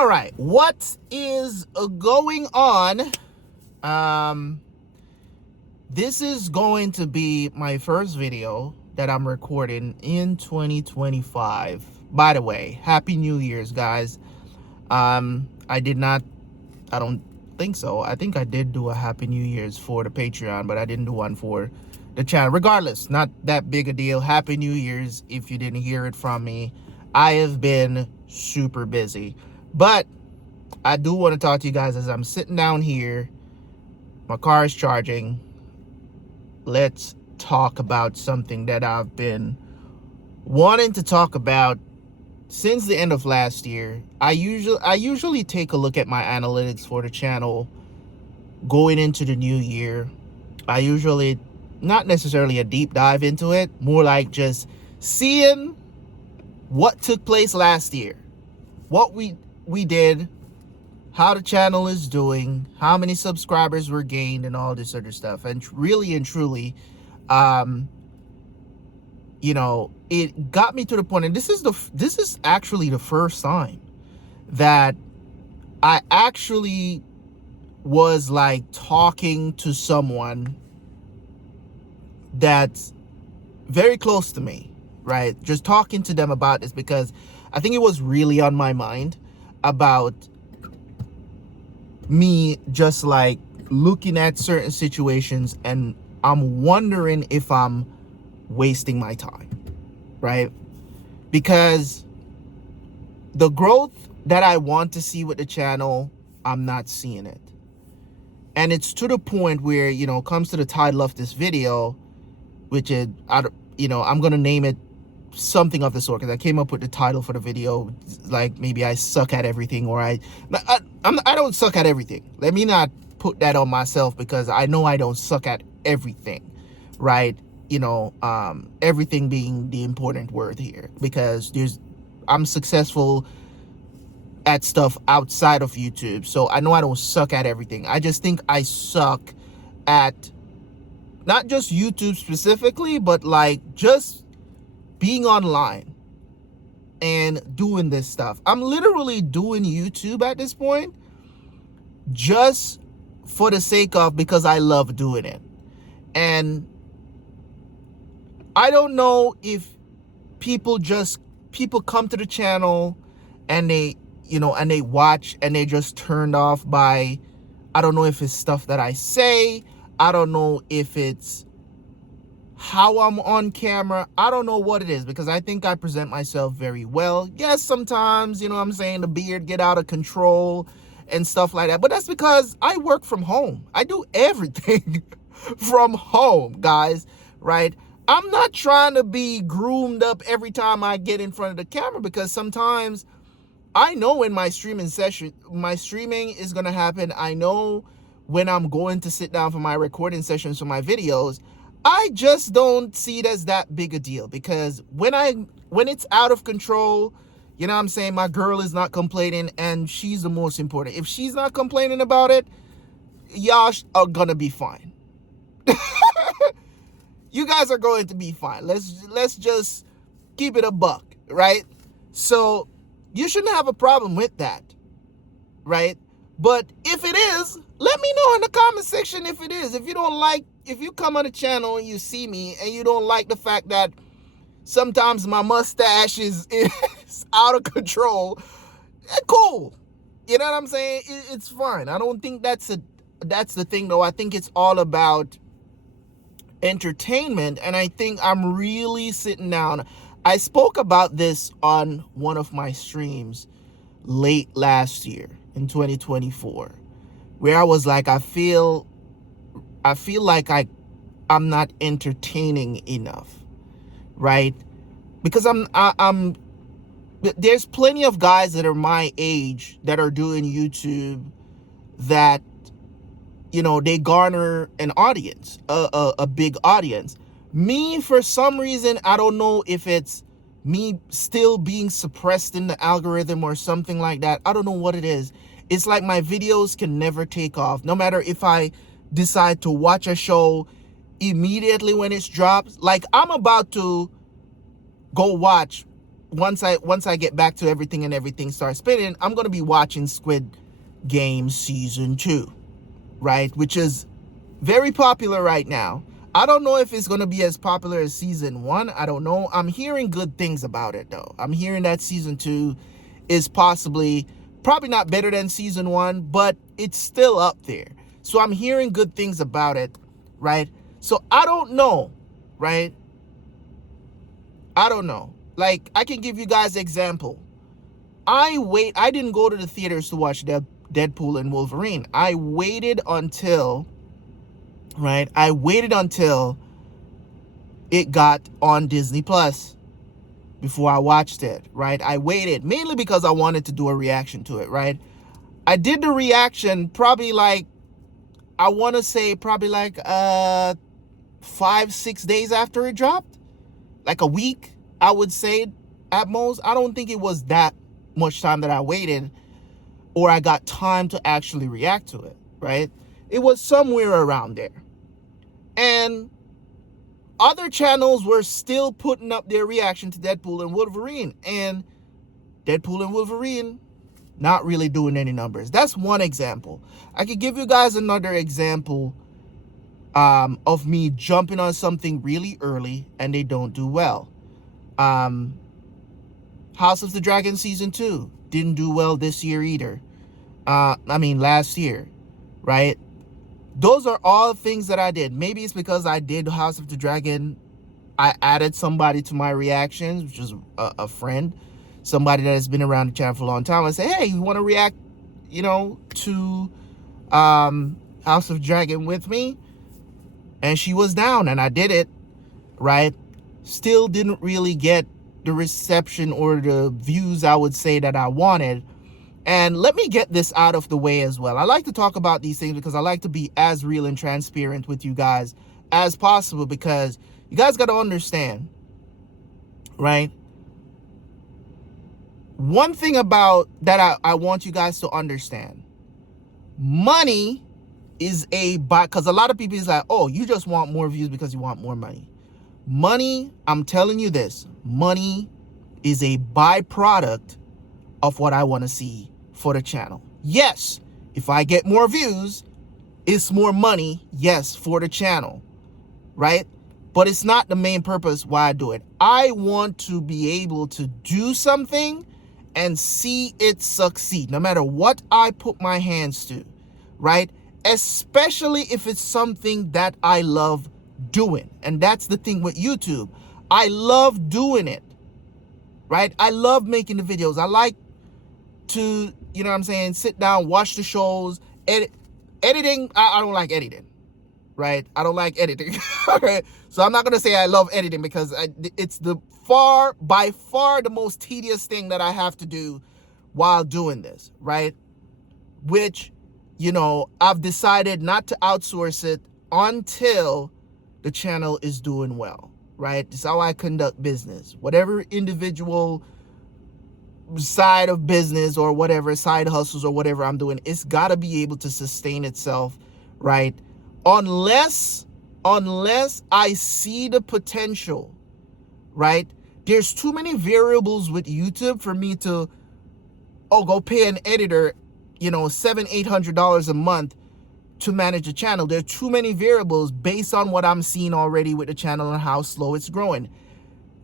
All right, what is going on? This is going to be my first video that I'm recording in 2025. By the way, Happy New Year's, guys. I don't think so. I think I did do a Happy New Year's for the Patreon, but I didn't do one for the channel. Regardless, not that big a deal. Happy New Year's if you didn't hear it from me. I have been super busy. But I do want to talk to you guys as I'm sitting down here. My car is charging. Let's talk about something that I've been wanting to talk about since the end of last year. I usually take a look at my analytics for the channel going into the new year. I usually, not necessarily a deep dive into it, more like just seeing what took place last year, what we did, how the channel is doing, how many subscribers were gained, and all this other stuff. And really and truly, it got me to the point, and this is actually the first time that I actually was like talking to someone that's very close to me, right? Just talking to them about this, because I think it was really on my mind about me just like looking at certain situations, and I'm wondering if I'm wasting my time, right? Because the growth that I want to see with the channel, I'm not seeing it. And it's to the point where, it comes to the title of this video, which is, I'm going to name it something of the sort, because I came up with the title for the video, like maybe I suck at everything, or I don't suck at everything. Let me not put that on myself, because I know I don't suck at everything, right? Everything being the important word here, because I'm successful at stuff outside of YouTube, so I know I don't suck at everything. I just think I suck at not just YouTube specifically, but like just being online and doing this stuff. I'm literally doing YouTube at this point just for the sake of, because I love doing it. And I don't know if people come to the channel and they, and they watch and they just turned off by, I don't know if it's stuff that I say. I don't know if it's how I'm on camera. I don't know what it is, because I think I present myself very well. Yes, sometimes, the beard get out of control and stuff like that. But that's because I work from home. I do everything from home, guys, right? I'm not trying to be groomed up every time I get in front of the camera, because sometimes I know when my streaming is going to happen. I know when I'm going to sit down for my recording sessions for my videos. I just don't see it as that big a deal, because when it's out of control, my girl is not complaining, and she's the most important. If she's not complaining about it, y'all are gonna be fine. You guys are going to be fine. Let's just keep it a buck, right? So you shouldn't have a problem with that, right? But if it is, let me know in the comment section if it is. If you come on the channel and you see me and you don't like the fact that sometimes my mustache is out of control, cool. You know what I'm saying? It's fine. I don't think that's the thing, though. I think it's all about entertainment, and I think I'm really sitting down. I spoke about this on one of my streams late last year in 2024, where I was like, I feel like I'm not entertaining enough, right? Because there's plenty of guys that are my age that are doing YouTube that, they garner an audience, a big audience. Me, for some reason, I don't know if it's me still being suppressed in the algorithm or something like that. I don't know what it is. It's like my videos can never take off. No matter if I decide to watch a show immediately when it's dropped. Like, I'm about to go watch once I get back to everything and everything starts spinning, I'm gonna be watching Squid Game season 2, right? Which is very popular right now. I don't know if it's gonna be as popular as season 1. I don't know. I'm hearing good things about it though. I'm hearing that season 2 is probably not better than season 1, but it's still up there. So I'm hearing good things about it, right? So I don't know, right? I don't know. Like, I can give you guys an example. I didn't go to the theaters to watch Deadpool and Wolverine. I waited until it got on Disney Plus before I watched it, right? I waited mainly because I wanted to do a reaction to it, right? I did the reaction probably like, I want to say probably like 5-6 days after it dropped, like a week, I would say at most. I don't think it was that much time that I waited or I got time to actually react to it, right? It was somewhere around there. And other channels were still putting up their reaction to Deadpool and Wolverine, and Deadpool and Wolverine not really doing any numbers. That's one example. I could give you guys another example of me jumping on something really early and they don't do well. House of the Dragon season 2 didn't do well this year either. Last year, right? Those are all things that I did. Maybe it's because I did House of the Dragon. I added somebody to my reactions, which is a friend, somebody that has been around the channel for a long time. I say, hey, you want to react, to House of Dragon with me? And she was down, and I did it, right? Still didn't really get the reception or the views I would say that I wanted. And let me get this out of the way as well. I like to talk about these things because I like to be as real and transparent with you guys as possible, because you guys got to understand, right? One thing about that I want you guys to understand, money is because a lot of people is like, oh, you just want more views because you want more money. Money, I'm telling you this, money is a byproduct of what I want to see for the channel. Yes, if I get more views, it's more money, yes, for the channel, right? But it's not the main purpose why I do it. I want to be able to do something and see it succeed, no matter what I put my hands to, right? Especially if it's something that I love doing. And that's the thing with YouTube. I love doing it, right? I love making the videos. I like to, sit down, watch the shows, editing. I don't like editing, right? I don't like editing. Okay? So I'm not going to say I love editing because it's by far the most tedious thing that I have to do while doing this, right? Which, I've decided not to outsource it until the channel is doing well, right? This is how I conduct business. Whatever individual side of business or whatever side hustles or whatever I'm doing, it's got to be able to sustain itself, right? Unless I see the potential, right? There's too many variables with YouTube for me to go pay an editor $700-800 a month to manage a channel. There are too many variables based on what I'm seeing already with the channel and how slow it's growing.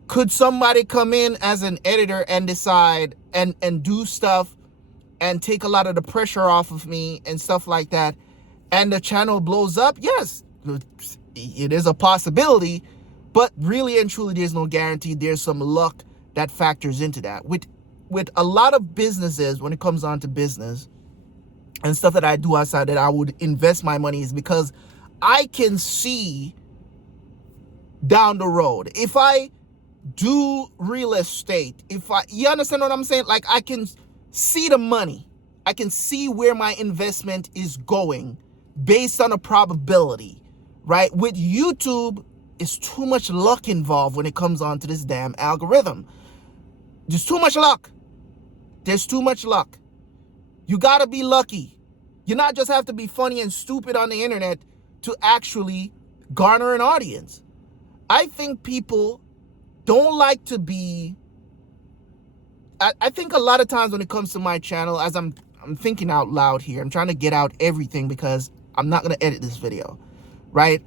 Could somebody come in as an editor and decide and do stuff and take a lot of the pressure off of me and stuff like that, and the channel blows up? Yes, it is a possibility, but really and truly there's no guarantee. There's some luck that factors into that. With a lot of businesses, when it comes on to business and stuff that I do outside that I would invest my money, is because I can see down the road. If I do real estate, you understand what I'm saying? Like, I can see the money. I can see where my investment is going based on a probability, right? With YouTube, it's too much luck involved when it comes on to this damn algorithm. There's too much luck. There's too much luck. You gotta be lucky. You not just have to be funny and stupid on the internet to actually garner an audience. I think people don't like to be I think a lot of times when it comes to my channel, as I'm thinking out loud here, I'm trying to get out everything because I'm not going to edit this video, right?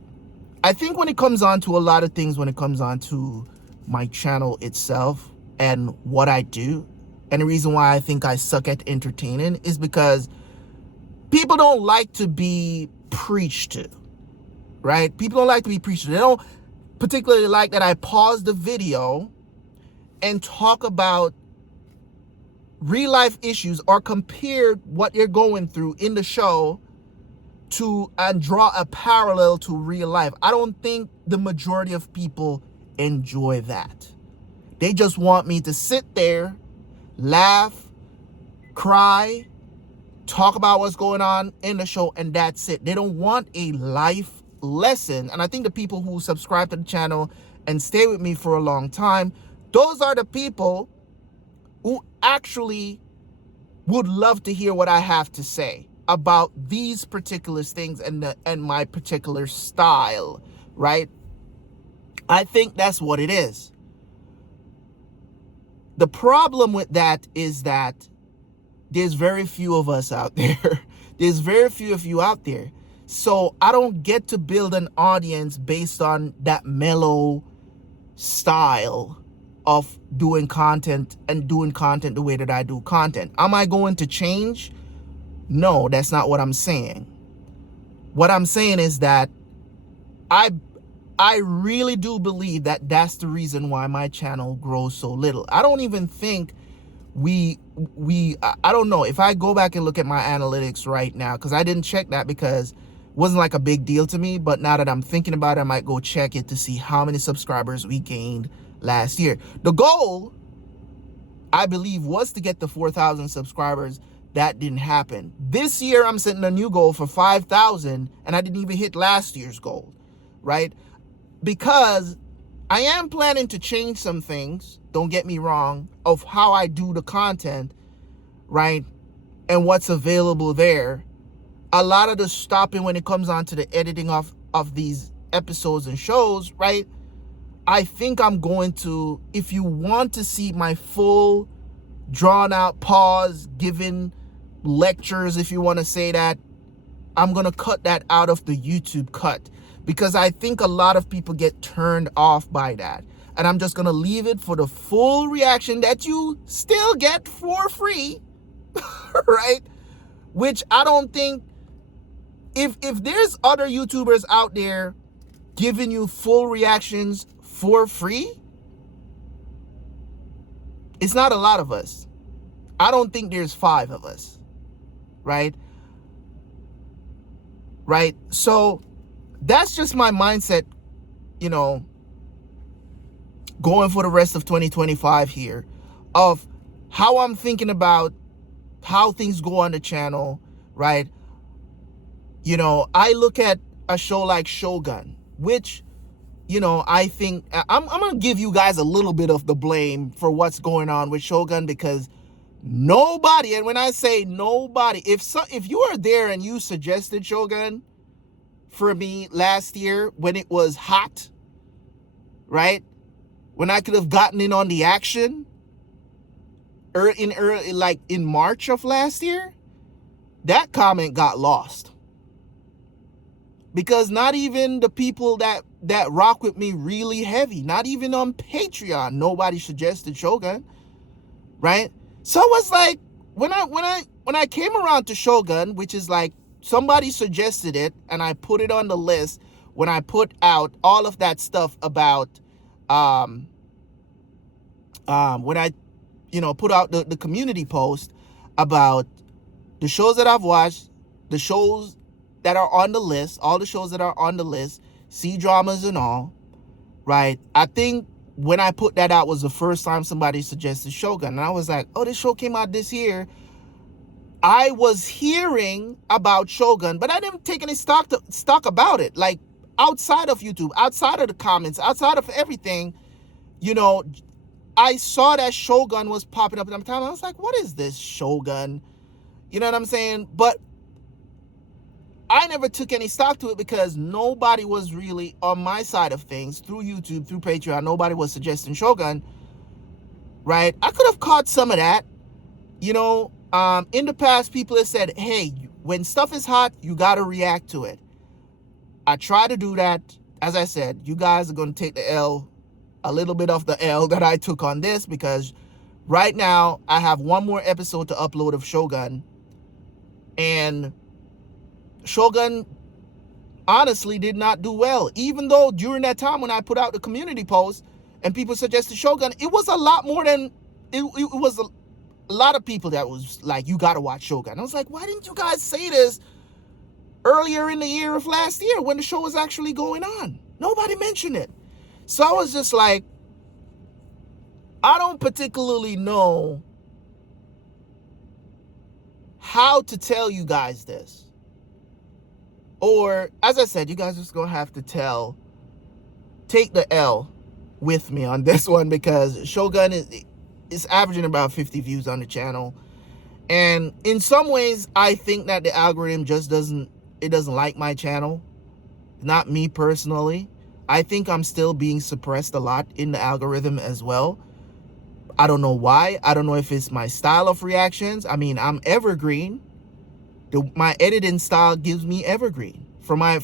I think when it comes on to a lot of things, when it comes on to my channel itself and what I do, and the reason why I think I suck at entertaining is because people don't like to be preached to, right? People don't like to be preached to. They don't particularly like that I pause the video and talk about real life issues or compare what you're going through in the show to and draw a parallel to real life. I don't think the majority of people enjoy that. They just want me to sit there, laugh, cry, talk about what's going on in the show, and that's it. They don't want a life lesson. And I think the people who subscribe to the channel and stay with me for a long time, those are the people who actually would love to hear what I have to say about these particular things and my particular style, right? I think that's what it is. The problem with that is that there's very few of us out there. There's very few of you out there. So I don't get to build an audience based on that mellow style of doing content and doing content the way that I do content. Am I going to change? No, that's not what I'm saying. What I'm saying is that I really do believe that that's the reason why my channel grows so little. I don't even think I don't know if I go back and look at my analytics right now, because I didn't check that because it wasn't like a big deal to me. But now that I'm thinking about it, I might go check it to see how many subscribers we gained last year. The goal, I believe, was to get the 4,000 subscribers. That didn't happen. This year, I'm setting a new goal for 5,000, and I didn't even hit last year's goal, right? Because I am planning to change some things, don't get me wrong, of how I do the content, right? And what's available there. A lot of the stopping when it comes on to the editing of these episodes and shows, right? I think I'm going to, if you want to see my full drawn out pause, giving lectures, if you want to say that, I'm going to cut that out of the YouTube cut, because I think a lot of people get turned off by that. And I'm just going to leave it for the full reaction that you still get for free, right? Which I don't think, if there's other YouTubers out there giving you full reactions for free, it's not a lot of us. I don't think there's 5 of us, right? Right? So that's just my mindset, you know, going for the rest of 2025 here, of how I'm thinking about how things go on the channel, right? You know, I look at a show like Shogun, which, you know, I think I'm going to give you guys a little bit of the blame for what's going on with Shogun, because nobody, and when I say nobody, if you are there and you suggested Shogun for me last year when it was hot, right? When I could have gotten in on the action like in March of last year, that comment got lost. Because not even the people that rock with me really heavy, not even on Patreon, nobody suggested Shogun, right? So it was like, when I came around to Shogun, which is like somebody suggested it and I put it on the list, when I put out all of that stuff about when I, you know, put out the community post about the shows that I've watched, the shows that are on the list, all the shows that are on the list, C-dramas and all, right? I think when I put that out was the first time somebody suggested Shogun. And I was like, oh, this show came out this year. I was hearing about Shogun, but I didn't take any stock about it. Like, outside of YouTube, outside of the comments, outside of everything, you know, I saw that Shogun was popping up at the time. I was like, what is this Shogun? You know what I'm saying? But I never took any stock to it because nobody was really on my side of things through YouTube, through Patreon. Nobody was suggesting Shogun. right? I could have caught some of that. You know, in the past, people have said, hey, when stuff is hot, you got to react to it. I try to do that. As I said, you guys are going to take the L, a little bit of the L that I took on this, because right now I have one more episode to upload of Shogun. And Shogun honestly did not do well. Even though during that time when I put out the community post and people suggested Shogun, it was a lot more than, it was a lot of people that was like, you got to watch Shogun. I was like, why didn't you guys say this earlier in the year of last year when the show was actually going on? Nobody mentioned it. So I was just like, I don't particularly know how to tell you guys this. Or, as I said, you guys are just going to have to take the L with me on this one, because Shogun is averaging about 50 views on the channel. And in some ways, I think that the algorithm just doesn't like my channel. Not me personally. I think I'm still being suppressed a lot in the algorithm as well. I don't know why. I don't know if it's my style of reactions. I mean, I'm evergreen. My editing style gives me evergreen for my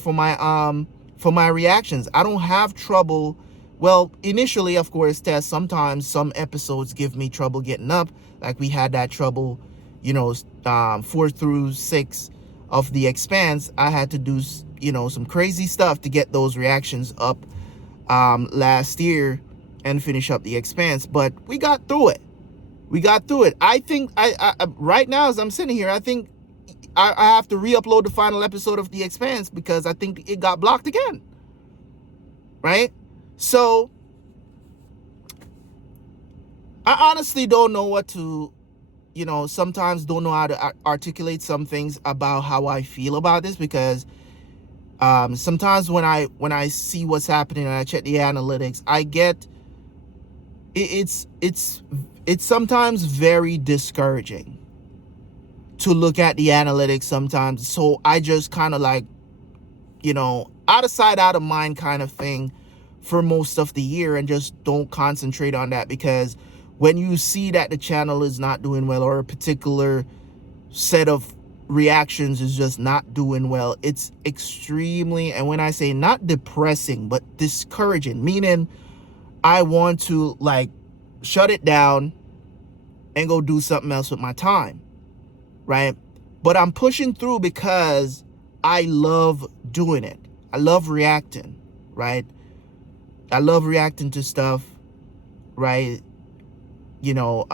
reactions. I don't have trouble. Well, initially, of course, Tess, sometimes some episodes give me trouble getting up. Like we had that trouble, you know, 4 through 6 of The Expanse. I had to do, you know, some crazy stuff to get those reactions up last year and finish up The Expanse. But we got through it. I think I right now, as I'm sitting here, I think I have to re-upload the final episode of The Expanse because I think it got blocked again. Right? So I honestly don't know what to, you know, sometimes don't know how to articulate some things about how I feel about this, because sometimes when I see what's happening and I check the analytics, I get it's sometimes very discouraging to look at the analytics sometimes. So I just kind of like, you know, out of sight, out of mind kind of thing for most of the year, and just don't concentrate on that, because when you see that the channel is not doing well, or a particular set of reactions is just not doing well, it's extremely, and when I say not depressing, but discouraging, meaning I want to like shut it down and go do something else with my time, right? But I'm pushing through because I love doing it. I love reacting, right? I love reacting to stuff, right? You know,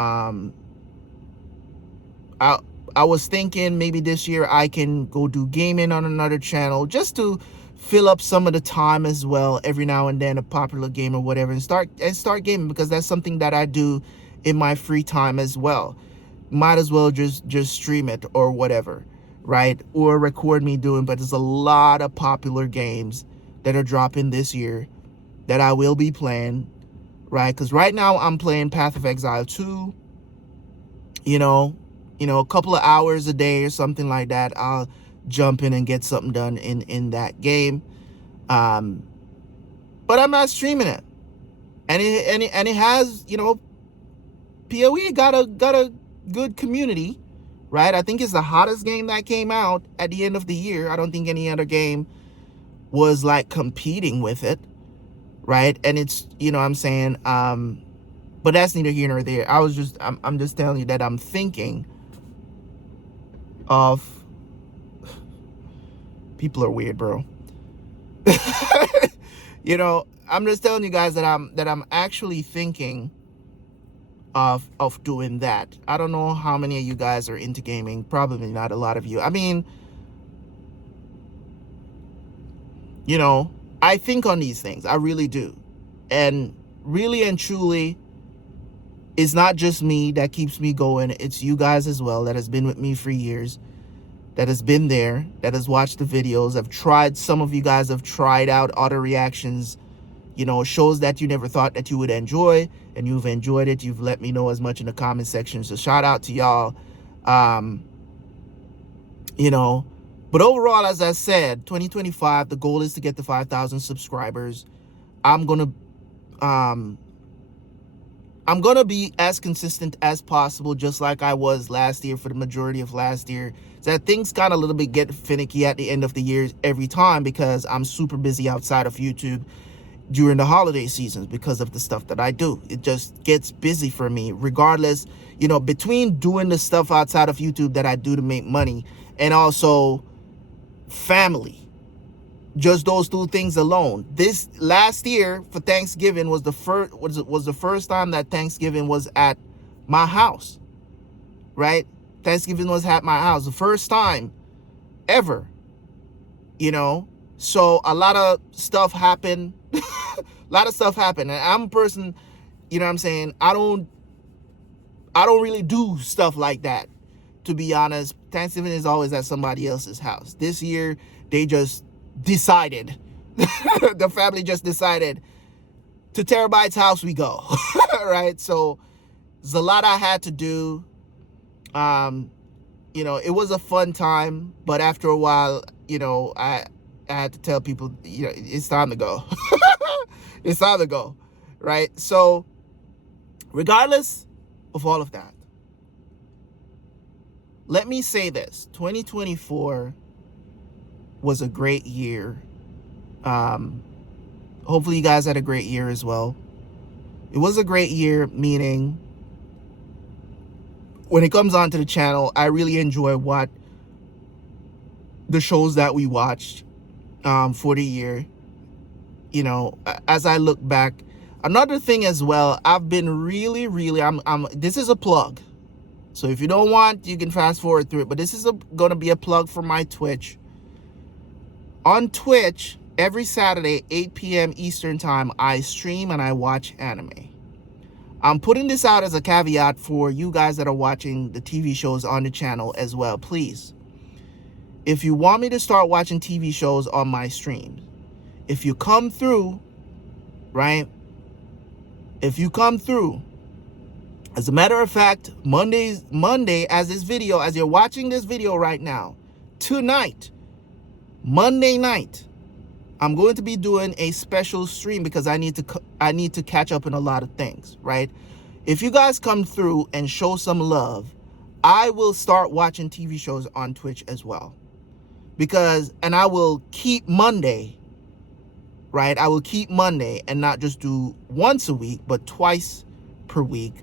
I was thinking maybe this year I can go do gaming on another channel just to fill up some of the time as well, every now and then, a popular game or whatever, and start gaming, because that's something that I do in my free time as well. Might as well just stream it or whatever, right? Or record me doing. But there's a lot of popular games that are dropping this year that I will be playing, right? Because right now I'm playing Path of Exile 2. You know, a couple of hours a day or something like that, I'll jump in and get something done in that game. But I'm not streaming it, and it has, you know, PoE got a good community, right? I think it's the hottest game that came out at the end of the year. I don't think any other game was like competing with it, right? And it's, you know what I'm saying, but that's neither here nor there. I'm just telling you that I'm thinking of, people are weird, bro. You know, I'm just telling you guys that I'm actually thinking of doing that. I don't know how many of you guys are into gaming. Probably not a lot of you. I mean, you know, I think on these things. I really do. And really and truly, it's not just me that keeps me going. It's you guys as well that has been with me for years, that has been there, that has watched the videos. I've tried, some of you guys have tried out auto reactions, you know, shows that you never thought that you would enjoy, and you've enjoyed it. You've let me know as much in the comment section. So shout out to y'all. You know, but overall, as I said, 2025, the goal is to get to 5,000 subscribers. I'm going to I'm going to be as consistent as possible, just like I was last year for the majority of last year. So that things kind of a little bit get finicky at the end of the year every time because I'm super busy outside of YouTube during the holiday seasons because of the stuff that I do. It just gets busy for me regardless, between doing the stuff outside of YouTube that I do to make money and also family. Just those two things alone. This last year for Thanksgiving was the first time that Thanksgiving was at my house, right? Thanksgiving was at my house, the first time ever, So a lot of stuff happened. A lot of stuff happened, and I'm a person, what I'm saying. I don't really do stuff like that. To be honest, Thanksgiving is always at somebody else's house. This year, they just decided, the family just decided, to Terabyte's house we go. Right? So there's a lot I had to do. It was a fun time, but after a while, I had to tell people, it's time to go. It's time to go. Right? So regardless of all of that, let me say this: 2024 was a great year. Hopefully you guys had a great year as well. It was a great year, meaning when it comes onto the channel, I really enjoy what the shows that we watched for the year. As I look back, another thing as well, I've been really, this is a plug. So if you don't want, you can fast forward through it, but this is going to be a plug for my Twitch. On Twitch, every Saturday, 8 p.m. Eastern time, I stream and I watch anime. I'm putting this out as a caveat for you guys that are watching the TV shows on the channel as well. Please, if you want me to start watching TV shows on my streams, if you come through, right? If you come through, as a matter of fact, Monday, as you're watching this video right now, tonight, Monday night, I'm going to be doing a special stream because I need to catch up in a lot of things, right? If you guys come through and show some love, I will start watching TV shows on Twitch as well. And I will keep Monday, right? I will keep Monday and not just do once a week, but twice per week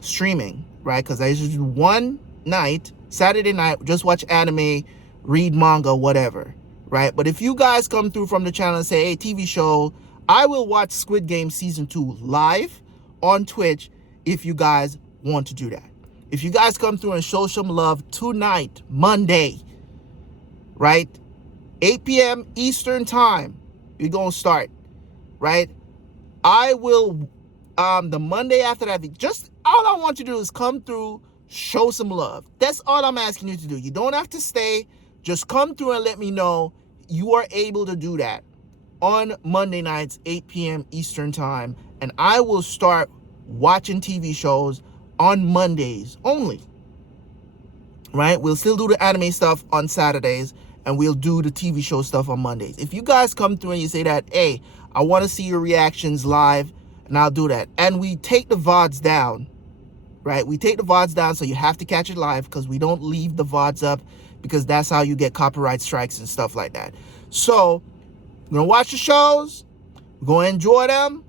streaming, right? Because I usually do one night, Saturday night, just watch anime, read manga, whatever. Right? But if you guys come through from the channel and say, hey, TV show, I will watch Squid Game Season 2 live on Twitch if you guys want to do that. If you guys come through and show some love tonight, Monday, right? 8 p.m. Eastern time, we're going to start, right? I will, the Monday after that, just all I want you to do is come through, show some love. That's all I'm asking you to do. You don't have to stay. Just come through and let me know you are able to do that on Monday nights, 8 p.m. Eastern time. And I will start watching TV shows on Mondays only, right? We'll still do the anime stuff on Saturdays and we'll do the TV show stuff on Mondays. If you guys come through and you say that, hey, I want to see your reactions live, and I'll do that. And we take the VODs down, right? We take the VODs down, so you have to catch it live because we don't leave the VODs up because that's how you get copyright strikes and stuff like that. So we're going to watch the shows. We're going to enjoy them.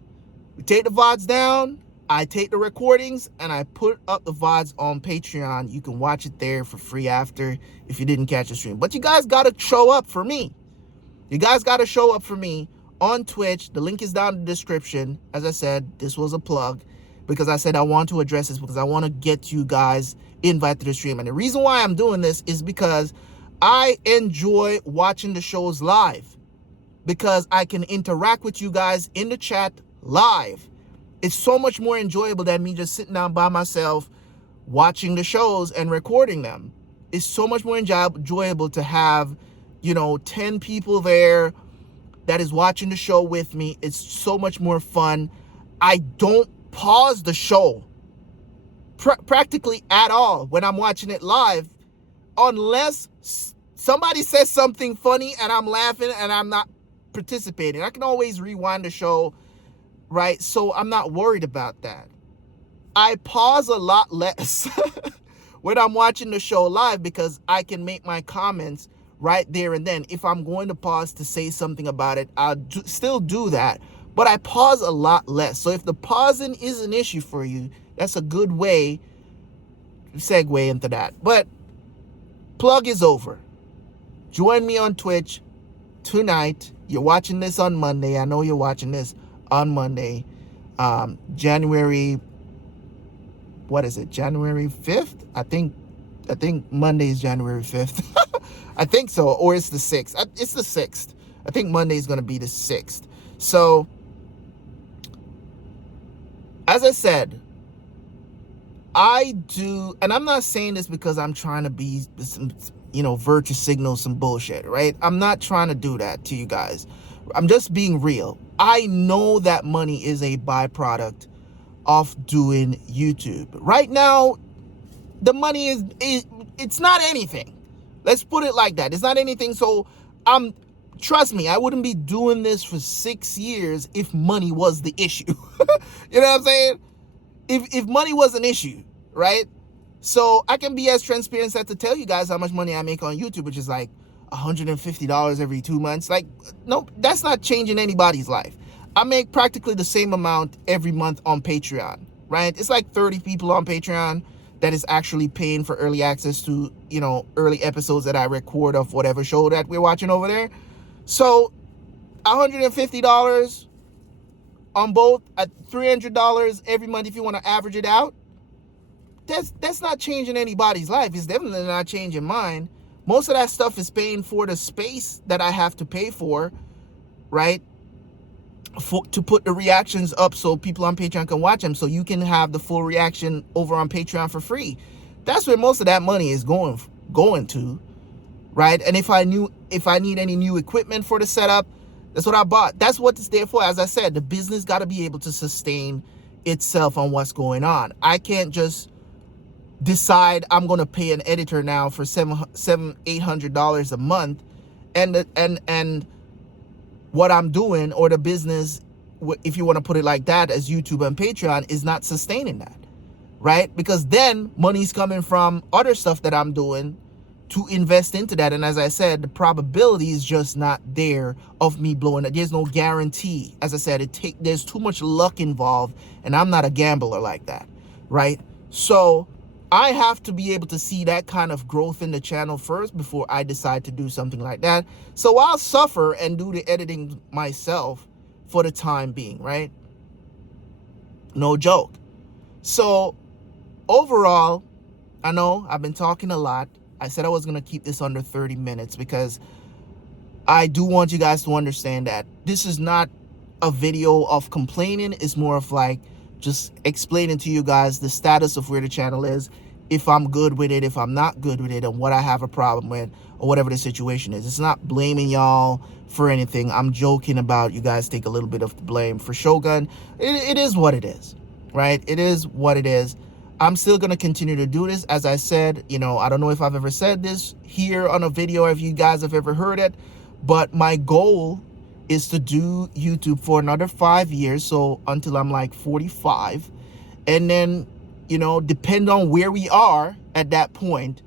We take the VODs down. I take the recordings and I put up the VODs on Patreon. You can watch it there for free after if you didn't catch the stream. But you guys got to show up for me. You guys got to show up for me on Twitch. The link is down in the description. As I said, this was a plug because I said I want to address this because I want to get you guys invited to the stream. And the reason why I'm doing this is because I enjoy watching the shows live because I can interact with you guys in the chat live. It's so much more enjoyable than me just sitting down by myself watching the shows and recording them. It's so much more enjoyable to have, 10 people there that is watching the show with me. It's so much more fun. I don't pause the show practically at all when I'm watching it live, unless somebody says something funny and I'm laughing and I'm not participating. I can always rewind the show, right? So I'm not worried about that, I pause a lot less when I'm watching the show live because I can make my comments right there and then. If I'm going to pause to say something about it, still do that, but I pause a lot less. So if the pausing is an issue for you, that's a good way to segue into that. But plug is over. Join me on Twitch tonight. You're watching this on Monday. I know you're watching this on Monday. January, what is it? January 5th? I think Monday is January 5th. I think so, or it's the 6th. It's the 6th. I think Monday is going to be the 6th. So, as I said, I do, and I'm not saying this because I'm trying to be some, virtue signal some bullshit, right? I'm not trying to do that to you guys. I'm just being real. I know that money is a byproduct of doing YouTube. Right now, the money it's not anything. Let's put it like that. It's not anything. So trust me, I wouldn't be doing this for 6 years if money was the issue. You know what I'm saying? If money was an issue, right? So I can be as transparent as to tell you guys how much money I make on YouTube, which is like $150 every 2 months. Like, no, that's not changing anybody's life. I make practically the same amount every month on Patreon, right? It's like 30 people on Patreon that is actually paying for early access to, early episodes that I record of whatever show that we're watching over there. So $150 on both, at $300 every month if you want to average it out. That's not changing anybody's life. It's definitely not changing mine. Most of that stuff is paying for the space that I have to pay for, right? To put the reactions up so people on Patreon can watch them, so you can have the full reaction over on Patreon for free. That's where most of that money is going to, right? And if I need any new equipment for the setup, that's what I bought. That's what it's there for. As I said, the business got to be able to sustain itself on what's going on. I can't just decide I'm going to pay an editor now for $800 a month, and what I'm doing, or the business, if you want to put it like that, as YouTube and Patreon, is not sustaining that, right? Because then money's coming from other stuff that I'm doing to invest into that. And as I said, the probability is just not there of me blowing it. There's no guarantee. As I said, there's too much luck involved, and I'm not a gambler like that, right? So I have to be able to see that kind of growth in the channel first before I decide to do something like that. So I'll suffer and do the editing myself for the time being, right? No joke. So overall, I know I've been talking a lot. I said I was going to keep this under 30 minutes because I do want you guys to understand that this is not a video of complaining. It's more of like just explaining to you guys the status of where the channel is, if I'm good with it, if I'm not good with it, and what I have a problem with, or whatever the situation is. It's not blaming y'all for anything. I'm joking about you guys take a little bit of the blame for Shogun. It is what it is, right? It is what it is. I'm still going to continue to do this. As I said, I don't know if I've ever said this here on a video, or if you guys have ever heard it, but my goal is to do YouTube for another 5 years, so until I'm like 45, and then, depend on where we are at that point,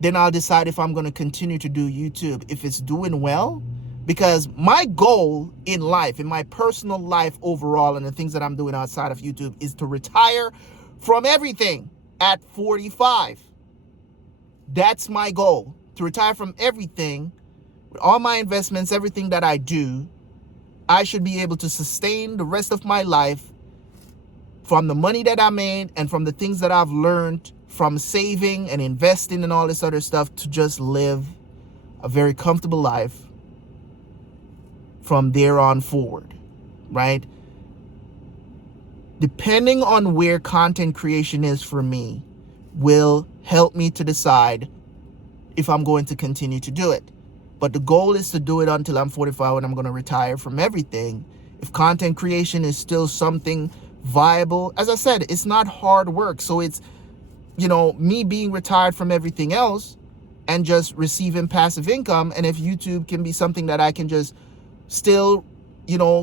then I'll decide if I'm going to continue to do YouTube, if it's doing well. Because my goal in life, in my personal life overall, and the things that I'm doing outside of YouTube, is to retire from everything at 45. That's my goal, to retire from everything. All my investments, everything that I do, I should be able to sustain the rest of my life from the money that I made and from the things that I've learned from saving and investing and all this other stuff, to just live a very comfortable life from there on forward, right? Depending on where content creation is for me will help me to decide if I'm going to continue to do it. But the goal is to do it until I'm 45, when I'm going to retire from everything. If content creation is still something viable, as I said, it's not hard work. So it's, me being retired from everything else and just receiving passive income. And if YouTube can be something that I can just still,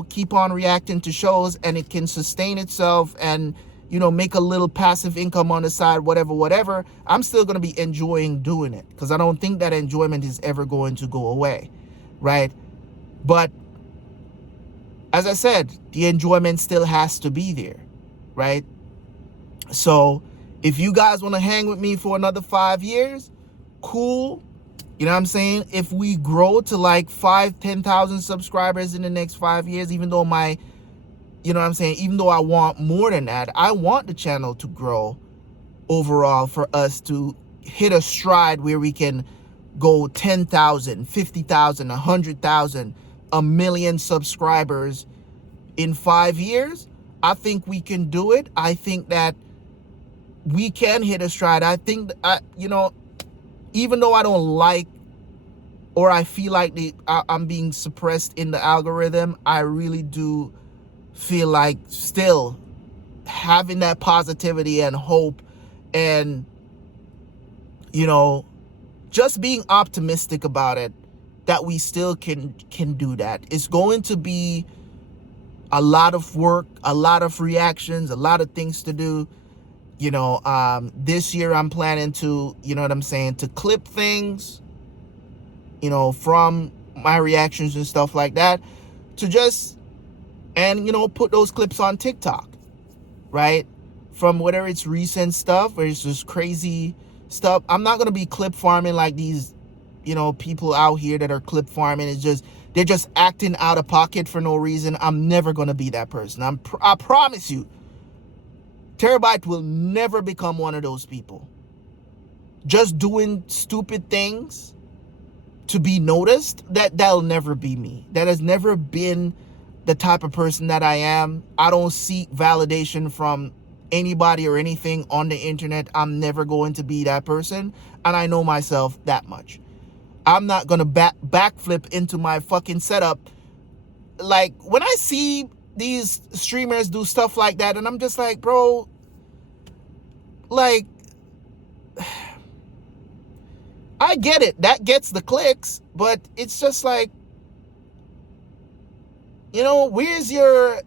keep on reacting to shows, and it can sustain itself, and make a little passive income on the side, whatever, I'm still going to be enjoying doing it, because I don't think that enjoyment is ever going to go away, right? But as I said, the enjoyment still has to be there, right? So if you guys want to hang with me for another 5 years, cool. You know what I'm saying? If we grow to like 10,000 subscribers in the next 5 years, even though even though I want more than that, I want the channel to grow overall, for us to hit a stride where we can go 10,000, 50,000, 100,000, 1 million subscribers in 5 years. I think we can do it. I think that we can hit a stride. I think, even though I don't like, or I feel like I'm being suppressed in the algorithm, I really do feel like still having that positivity and hope, and just being optimistic about it, that we still can do that. It's going to be a lot of work, a lot of reactions, a lot of things to do. This year I'm planning to, to clip things, from my reactions and stuff like that, to just, and, put those clips on TikTok, right? From whether it's recent stuff or it's just crazy stuff. I'm not going to be clip farming like these, people out here that are clip farming. They're just acting out of pocket for no reason. I'm never going to be that person. I promise you, Terabyt will never become one of those people. Just doing stupid things to be noticed, that'll never be me. That has never been the type of person that I am. I don't seek validation from anybody or anything on the internet. I'm never going to be that person, and I know myself that much. I'm not gonna backflip into my fucking setup. Like, when I see these streamers do stuff like that, and I'm just like, bro, like, I get it, that gets the clicks, but it's just like, where's your,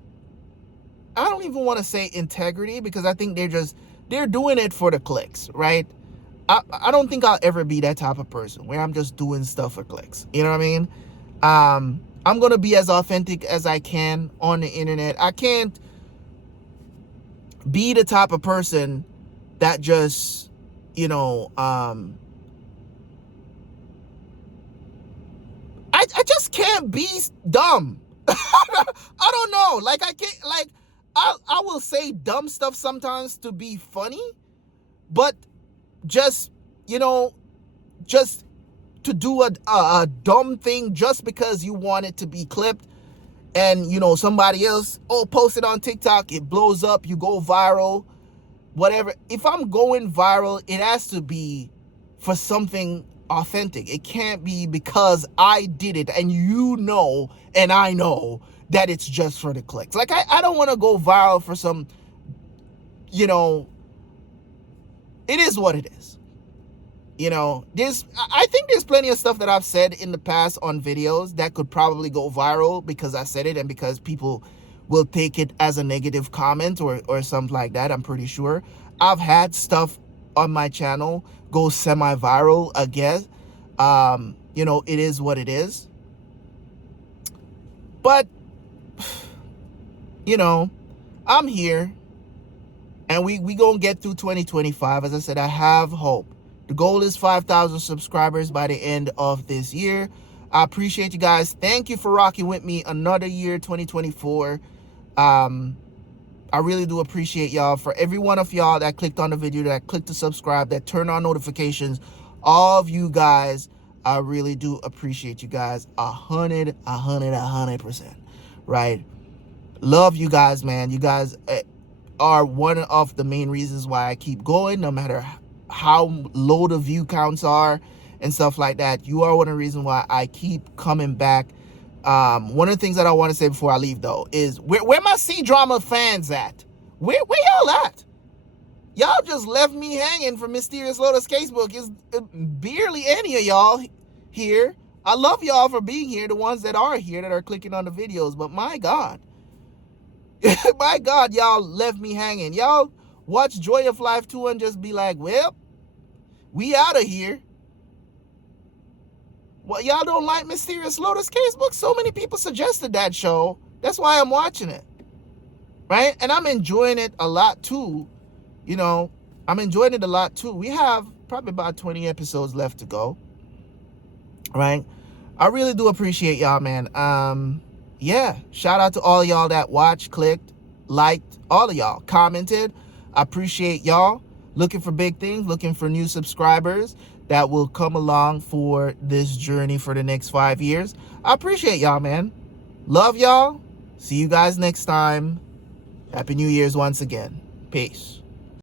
I don't even want to say integrity, because I think they're doing it for the clicks, right? I don't think I'll ever be that type of person where I'm just doing stuff for clicks. You know what I mean? I'm going to be as authentic as I can on the internet. I can't be the type of person that just, I just can't be dumb. I don't know. Like, I can't, like, I will say dumb stuff sometimes to be funny, but just, just to do a dumb thing just because you want it to be clipped, and, somebody else, post it on TikTok, it blows up, you go viral, whatever. If I'm going viral, it has to be for something authentic. It can't be because I did it and and I know that it's just for the clicks. Like, I don't want to go viral for some, it is what it is. I think there's plenty of stuff that I've said in the past on videos that could probably go viral because I said it and because people will take it as a negative comment or something like that. I'm pretty sure I've had stuff on my channel go semi-viral again. It is what it is. But, I'm here, and we gonna get through 2025. As I said, I have hope. The goal is 5,000 subscribers by the end of this year. I appreciate you guys. Thank you for rocking with me another year, 2024. I really do appreciate y'all. For every one of y'all that clicked on the video, that clicked to subscribe, that turned on notifications, all of you guys, I really do appreciate you guys 100%, right? Love you guys, man. You guys are one of the main reasons why I keep going, no matter how low the view counts are and stuff like that. You are one of the reasons why I keep coming back. One of the things that I want to say before I leave, though, is where my C-Drama fans at? Where y'all at? Y'all just left me hanging from Mysterious Lotus Casebook. Is barely any of y'all here. I love y'all for being here, the ones that are here that are clicking on the videos, but my God, My God, y'all left me hanging. Y'all watch Joy of Life 2 and just be like, well, we out of here. Well, y'all don't like Mysterious Lotus Casebook? So many people suggested that show. That's why I'm watching it. Right? And I'm enjoying it a lot too. You know, I'm enjoying it a lot too. We have probably about 20 episodes left to go. Right? I really do appreciate y'all, man. Yeah, shout out to all y'all that watched, clicked, liked, all of y'all, commented. I appreciate y'all. Looking for big things, looking for new subscribers that will come along for this journey for the next 5 years. I appreciate y'all, man. Love y'all. See you guys next time. Happy New Year's once again. Peace.